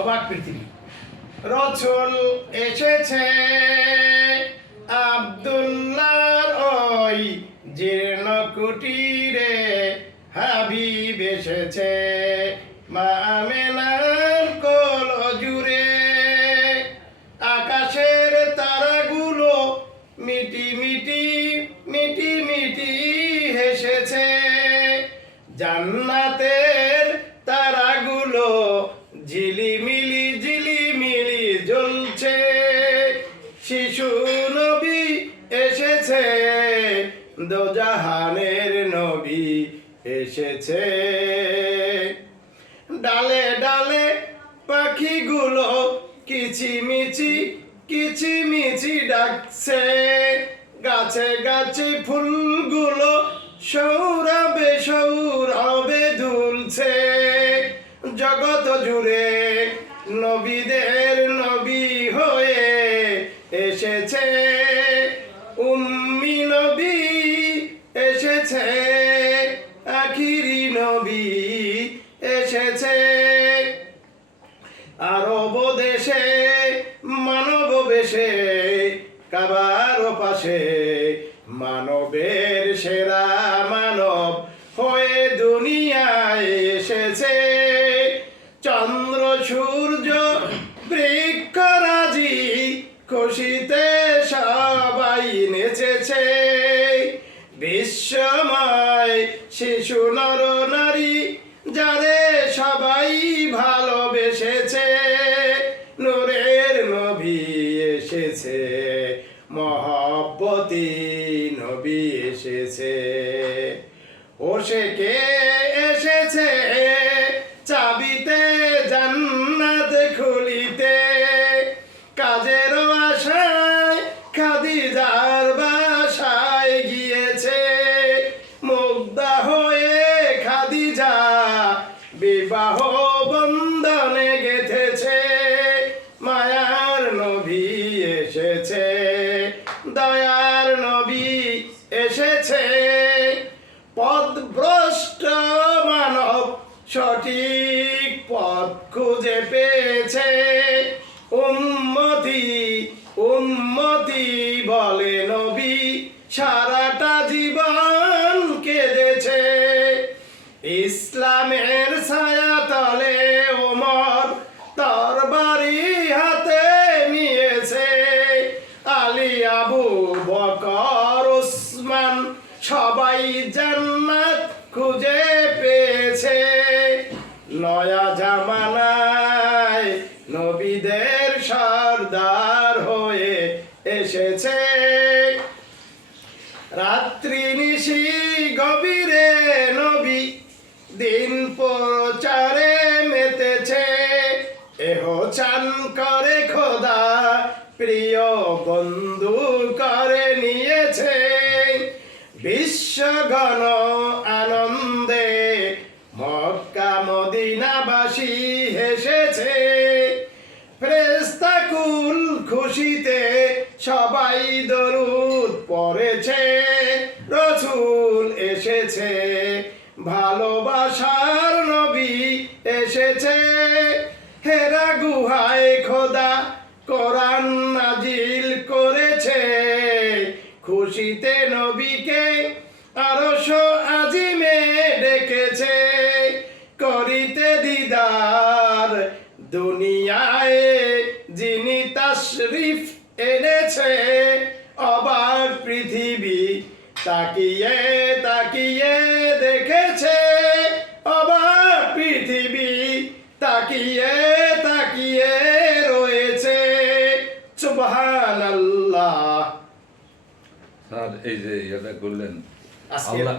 অবাক পৃথিবী। রসুল এসেছে আব্দুল্লাহর ওই জীর্ণ কুটিরে, হাবিব এসেছে মা আমেনার কোল জুড়ে। আকাশের তারাগুলো মিটি মিটি মিটি মিটি হেসেছে, জান্নাতের তারাগুলো ঝিলিমিলি ঝিলিমিলি জ্বলছে। শিশু নবী এসেছে, দোজাহানের নবী এসেছে। ডালে ডালে পাখিগুলো কিচিমিচি কিচিমিচি ডাকছে, গাছে গাছে ফুলগুলো সৌরভে সৌরভে দুলছে। জগৎ জুড়ে নবীদের নবী হয়ে এসেছে, উম্মি নবী এসেছে, আখিরি নবী এসেছে। আরব দেশে মানব বেশে, কাবার পাশে মানবের সেরা মানব হয়ে দুনিয়ায় এসেছে। চন্দ্র সূর্য বৃক্ষরাজি খুশিতে সবাই নেচেছে। বিশ্বময় শিশু নর নারী যারে সবাই ভালোবেসেছে, নূরের নবী এসেছে, মহব্বতী নবী এসেছে। ও সে কে এসেছে চাবিতে জান্নাত খুলিতে, কাজের আশায় খাদিজার বাসায় গিয়েছে। মুগ্ধা হয়ে খাদিজা বিবাহ বন্ধনে গেঁথেছে, মায়ার নবী এসেছে, দয়ার নবী এসেছে। পথভ্রষ্ট মানব সঠিক পথ খুঁজে পেয়েছে, উম্মতি উম্মতি বলে নবী সারাটা জীবন কেঁদেছে। ইসলামের ছায়া তলে ওমর তরবারি হাতে নিয়েছে, আলী আবু বকর ওসমান সবাই জান্নাত খুঁজে পেয়েছে। নয়া জামানায় নবীদের সর্দার হয়ে এসেছে, রাত্রি নিশি গভীরে নবী দিন প্রচারে মেতেছে। এহ চান করে খোদা প্রিয় বন্ধু করে নিয়েছে, বিশ্বগণ আনন্দে মক্কা মদিনাবাসী হেসেছে। ফেরেশতা কুল খুশিতে সবাই দরুদ পড়েছে, রসুল এসেছে, ভালোবাসার নবী এসেছে। হেরা গুহায় খোদা কোরআন নাজিল করেছে, খুশিতে নবীকে আরশ আজিমে ডেকেছে। করিতে দিদার দুনিয়ায় যিনি তাশরিফ এনেছে, অবাক পৃথিবী তাকিয়ে তাকিয়ে দেখেছে, অবাক পৃথিবী তাকিয়ে তাকিয়ে রয়েছে। সুবহানাল্লাহ। স্যার এই যে এটা করলেন আল্লাহ